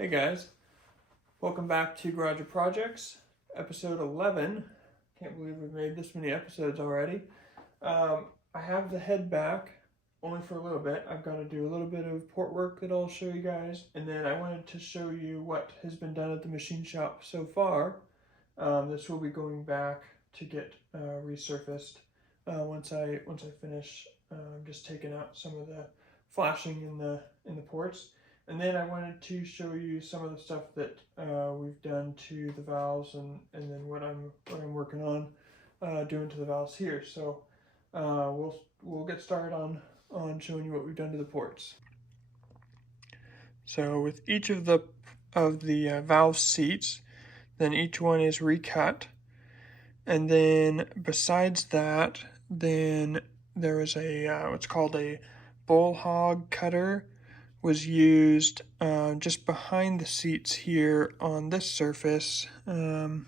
Hey guys, welcome back to Garage of Projects, episode 11. Can't believe we've made this many episodes already. I have the head back, only for a little bit. I've got to do a little bit of port work that I'll show you guys, and then I wanted to show you what has been done at the machine shop so far. This will be going back to get resurfaced once I finish just taking out some of the flashing in the ports. And then I wanted to show you some of the stuff that we've done to the valves, and then what I'm working on doing to the valves here. So we'll get started on showing you what we've done to the ports. So with each of the valve seats, then each one is recut, and then besides that, then there is a what's called a bull hog cutter. Was used just behind the seats here on this surface. Let's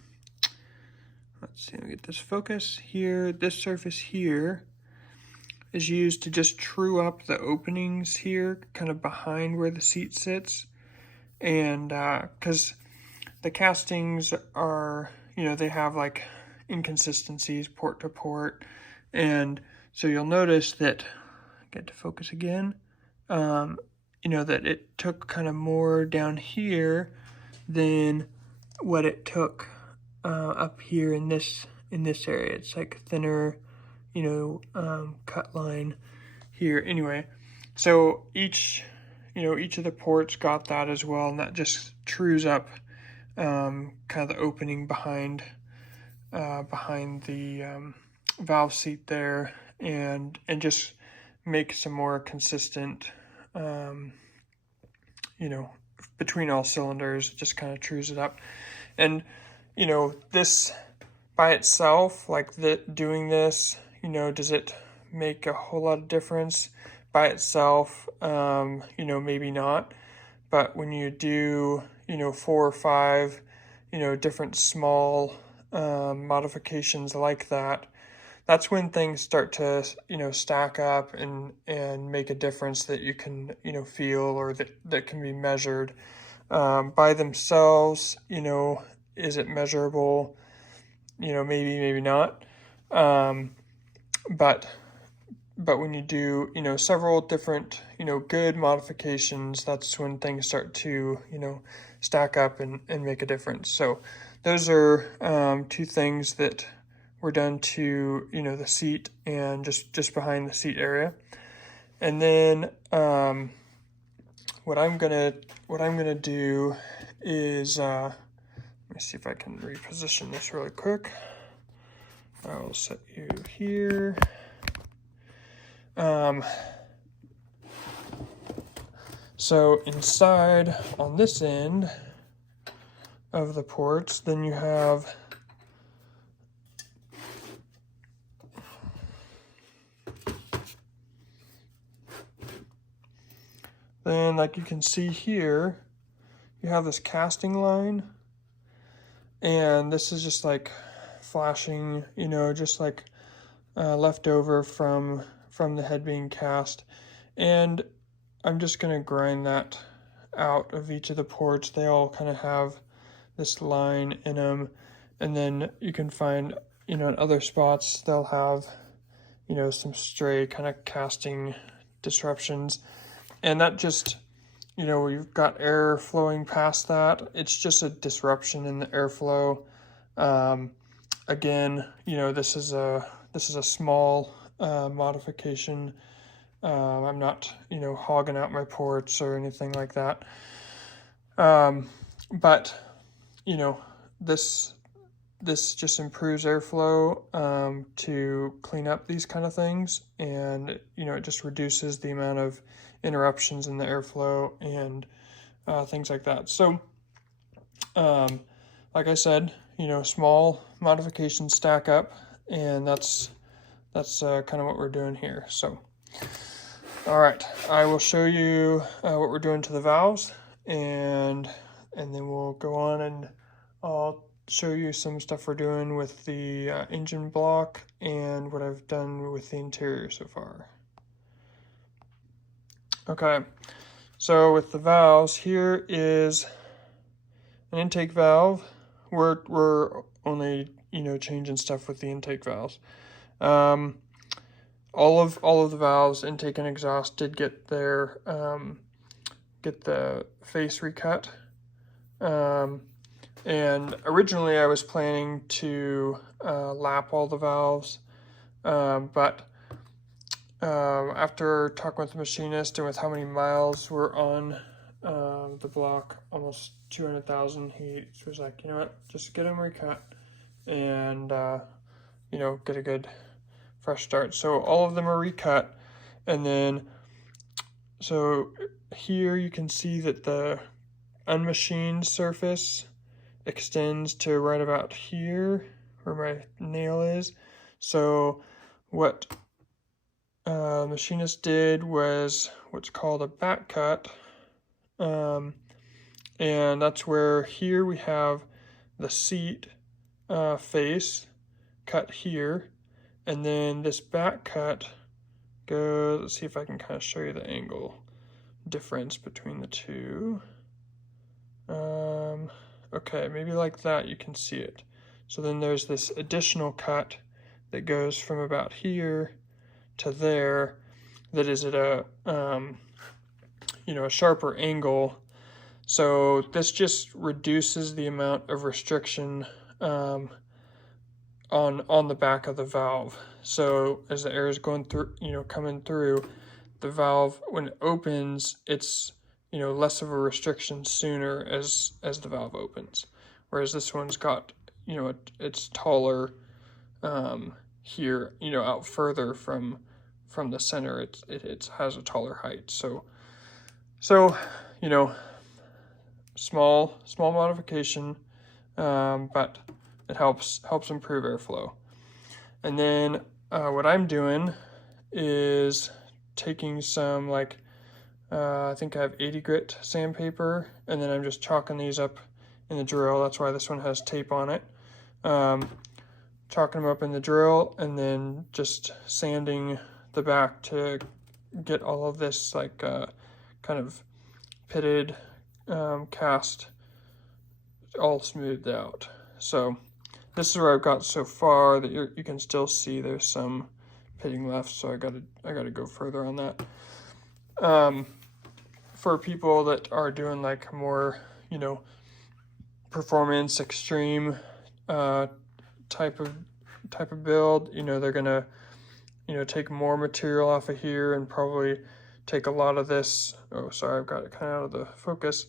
see, I'll get this focus here. This surface here is used to just true up the openings here, kind of behind where the seat sits. And because the castings are, they have like inconsistencies port to port. And so you'll notice that, get to focus again, that it took kind of more down here than what it took up here in this area. It's like thinner, cut line here. Anyway, so each of the ports got that as well, and that just trues up kind of the opening behind the valve seat there, and just make some more consistent between all cylinders. It just kind of trues it up. And this by itself, like doing this, does it make a whole lot of difference by itself? Maybe not. But when you do 4 or 5 different small modifications like that, that's when things start to stack up and make a difference that you can feel, or that can be measured. By themselves, is it measurable? Maybe not. But when you do several different good modifications, that's when things start to stack up and make a difference. So those are 2 things that were done to the seat and just behind the seat area. And then what I'm gonna do is let me see if I can reposition this really quick. I will set you here. So inside on this end of the ports, then you have like you can see here, you have this casting line, and this is just like flashing, just like left over from the head being cast. And I'm just going to grind that out of each of the ports. They all kind of have this line in them, and then you can find in other spots they'll have some stray kind of casting disruptions. And that just, we've got air flowing past that. It's just a disruption in the airflow. Again, this is a small modification. I'm not, hogging out my ports or anything like that. But, this just improves airflow to clean up these kind of things, and it just reduces the amount of interruptions in the airflow and things like that. So like I said, small modifications stack up, and that's kind of what we're doing here. So all right, I will show you what we're doing to the valves, and then we'll go on, and I'll show you some stuff we're doing with the engine block and what I've done with the interior so far. Okay, so with the valves, here is an intake valve. We're only, you know, changing stuff with the intake valves. All of the valves, intake and exhaust, did get their get the face recut. And originally I was planning to lap all the valves, but after talking with the machinist and with how many miles were on the block, almost 200,000, he was like, you know what, just get them recut and you know, get a good fresh start. So all of them are recut, and then so here you can see that the unmachined surface extends to right about here where my nail is. So what machinist did was what's called a back cut, and that's where here we have the seat face cut here, and then this back cut goes, let's see if I can kind of show you the angle difference between the two. Okay, maybe like that you can see it. So then there's this additional cut that goes from about here to there that is at a you know, a sharper angle. So this just reduces the amount of restriction on the back of the valve. So as the air is going through, you know, coming through the valve, when it opens, it's, you know, less of a restriction sooner as the valve opens. Whereas this one's got, you know, it's taller here, you know, out further from the center. It has a taller height. So you know, small modification, but it helps improve airflow. And then what I'm doing is taking some, like, I think I have 80 grit sandpaper, and then I'm just chalking these up in the drill. That's why this one has tape on it. Chalking them up in the drill, and then just sanding the back to get all of this, like, kind of pitted cast all smoothed out. So this is where I've got so far. That you can still see there's some pitting left, so I gotta go further on that. For people that are doing like more, you know, performance extreme type of build, you know, they're gonna, you know, take more material off of here and probably take a lot of this. Oh, sorry, I've got it kind of out of the focus.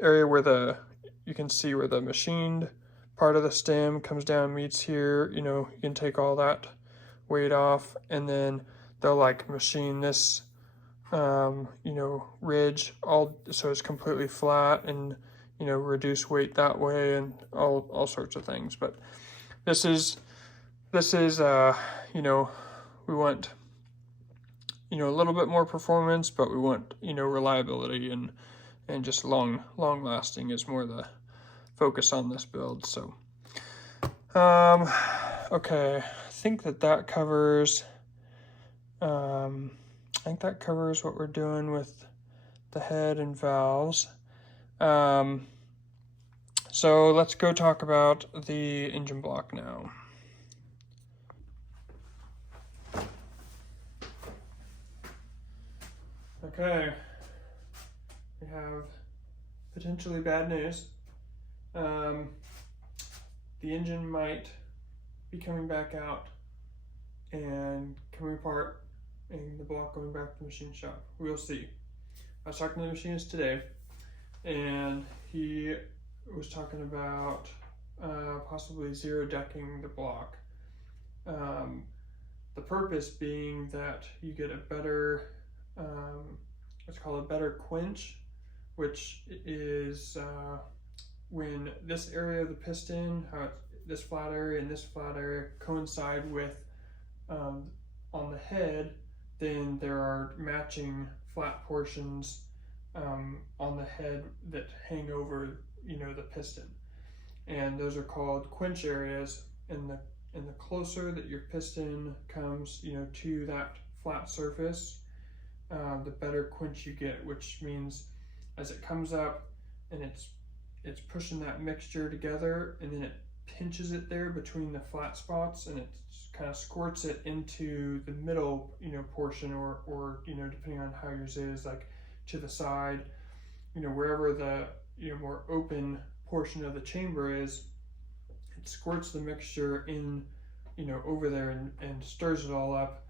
Area where you can see where the machined part of the stem comes down, meets here. You know, you can take all that weight off, and then they'll like machine this, you know, ridge all so it's completely flat, and, you know, reduce weight that way, and all sorts of things. But this is you know, we want, you know, a little bit more performance, but we want, you know, reliability and just long lasting is more the focus on this build. So okay, I think that covers what we're doing with the head and valves. So let's go talk about the engine block now. Okay, we have potentially bad news. The engine might be coming back out and coming apart, and the block going back to the machine shop. We'll see. I was talking to the machinist today, and he was talking about possibly zero decking the block. The purpose being that you get a better, what's called a better quench, which is when this area of the piston, this flat area and this flat area coincide with on the head, then there are matching flat portions on the head that hang over, you know, the piston, and those are called quench areas. And the closer that your piston comes, you know, to that flat surface, the better quench you get, which means as it comes up and it's it's pushing that mixture together, and then it pinches it there between the flat spots, and it kind of squirts it into the middle, portion, or depending on how yours is, like to the side, wherever the more open portion of the chamber is. It squirts the mixture in, over there, and stirs it all up,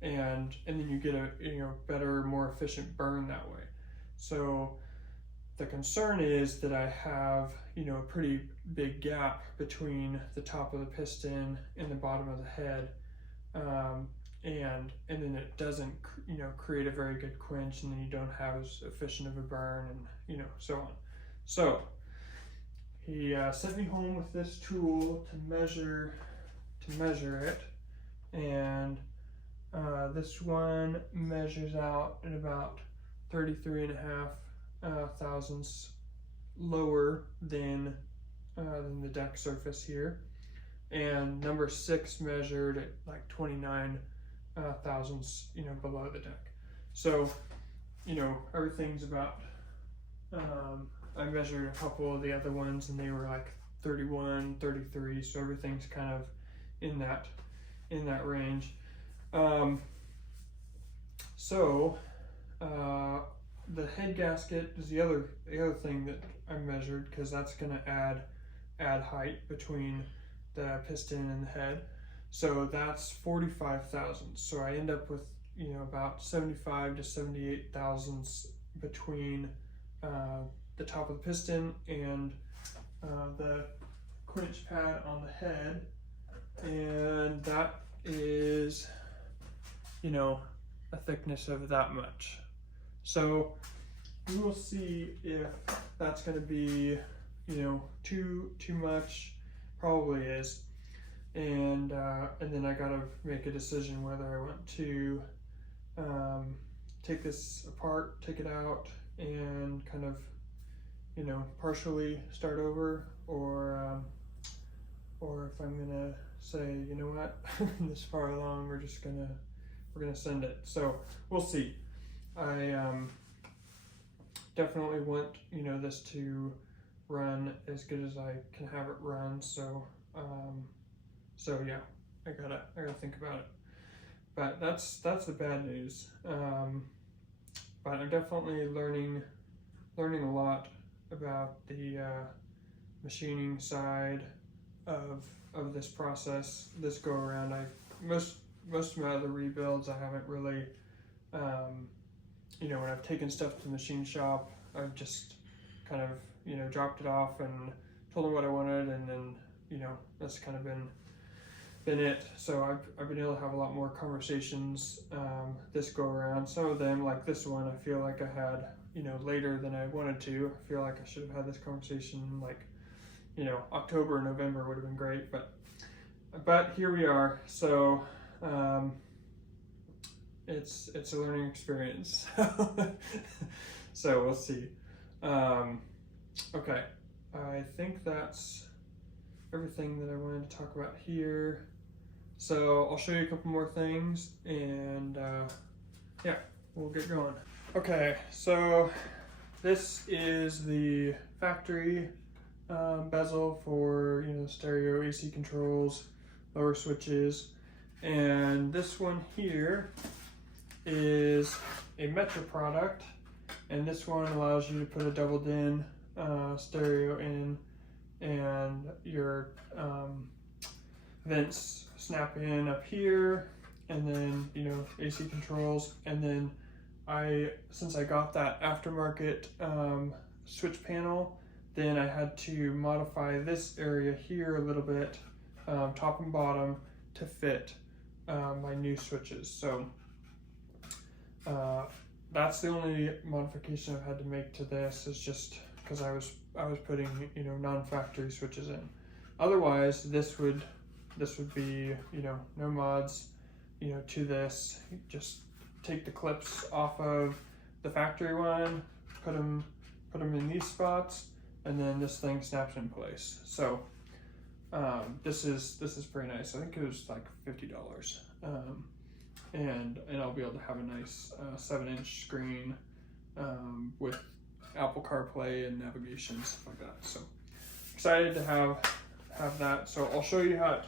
and then you get a better, more efficient burn that way. So the concern is that I have a pretty big gap between the top of the piston and the bottom of the head, and then it doesn't create a very good quench, and then you don't have as efficient of a burn, and so on. So he sent me home with this tool to measure it, and this one measures out at about 33.5 thousandths lower than the deck surface here, and number 6 measured at like 29 thousandths below the deck. So everything's about, I measured a couple of the other ones, and they were like 31, 33, so everything's kind of in that range. The head gasket is the other thing that I measured, because that's going to add height between the piston and the head. So that's 45 thousandths. So I end up with about 75 to 78 thousandths between the top of the piston and the quench pad on the head, and that is a thickness of that much. So we will see if that's going to be too much. Probably is, and then I gotta make a decision whether I want to take this apart, take it out, and kind of partially start over, or if I'm gonna say, what, this far along, we're gonna send it. So we'll see. I definitely want this to run as good as I can have it run. So yeah, I gotta think about it. But that's the bad news. But I'm definitely learning a lot about the machining side of this process this go around. Most of my other rebuilds, I haven't really when I've taken stuff to the machine shop, I've just kind of dropped it off and told them what I wanted, and then that's kind of been it. So I've been able to have a lot more conversations this go around. Some of them, like this one, I feel like I had later than I wanted to. I feel like I should have had this conversation like October or November would have been great, but here we are. So it's a learning experience. So we'll see. Okay, I think that's everything that I wanted to talk about here. So I'll show you a couple more things, and yeah, we'll get going. Okay, so this is the factory bezel for stereo AC controls, lower switches, and this one here is a Metra product, and this one allows you to put a double DIN stereo in, and your vents snap in up here, and then AC controls. And then since I got that aftermarket switch panel, then I had to modify this area here a little bit, top and bottom, to fit my new switches. So that's the only modification I've had to make to this, is just because I was putting non-factory switches in. Otherwise, this would be no mods to this. Just take the clips off of the factory one, put them in these spots, and then this thing snaps in place. So this is pretty nice. I think it was like $50, and I'll be able to have a nice 7-inch screen with Apple CarPlay and navigation and stuff like that. So excited to have that. So I'll show you how it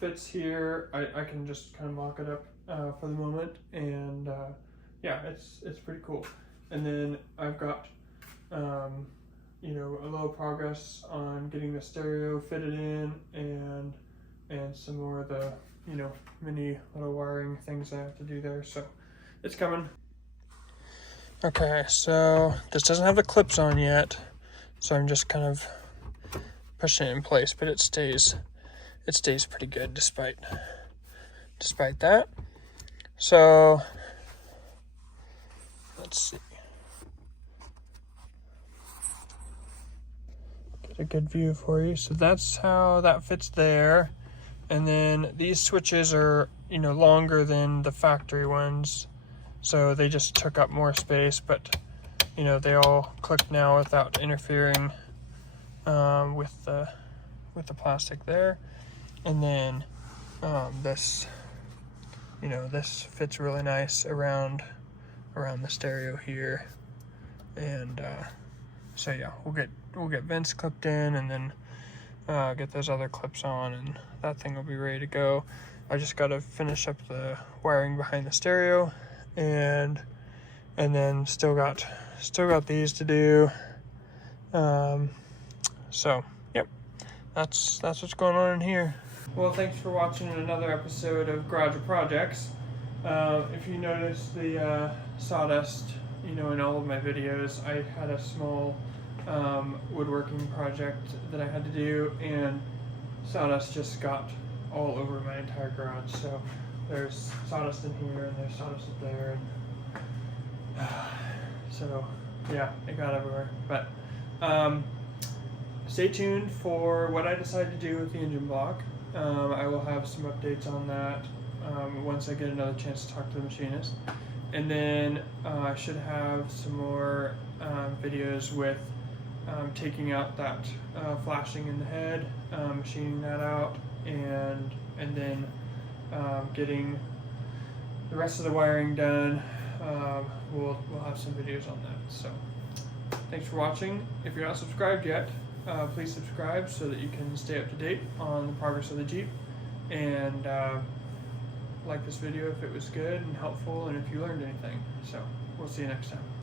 fits here. I can just kind of mock it up for the moment, and yeah, it's pretty cool. And then I've got you know, a little progress on getting the stereo fitted in, and some more of the, you know, mini little wiring things I have to do there. So it's coming. Okay, so this doesn't have the clips on yet, so I'm just kind of pushing it in place, but it stays pretty good despite that. So let's see. Get a good view for you. So that's how that fits there. And then these switches are, you know, longer than the factory ones, so they just took up more space, but you know, they all click now without interfering with the plastic there. And then this, you know, this fits really nice around the stereo here. And so yeah, we'll get vents clipped in, and then get those other clips on, and that thing will be ready to go. I just got to finish up the wiring behind the stereo, and then still got these to do. So yep, that's what's going on in here. Well, thanks for watching another episode of Garage of Projects. If you notice the sawdust, you know, in all of my videos, I had a small woodworking project that I had to do, and sawdust just got all over my entire garage. So there's sawdust in here, and there's sawdust up there, and so yeah, it got everywhere. But stay tuned for what I decide to do with the engine block. I will have some updates on that once I get another chance to talk to the machinist. And then I should have some more videos with taking out that flashing in the head, machining that out, and then getting the rest of the wiring done. We'll have some videos on that. So thanks for watching. If you're not subscribed yet, please subscribe so that you can stay up to date on the progress of the Jeep, and like this video if it was good and helpful, and if you learned anything. So we'll see you next time.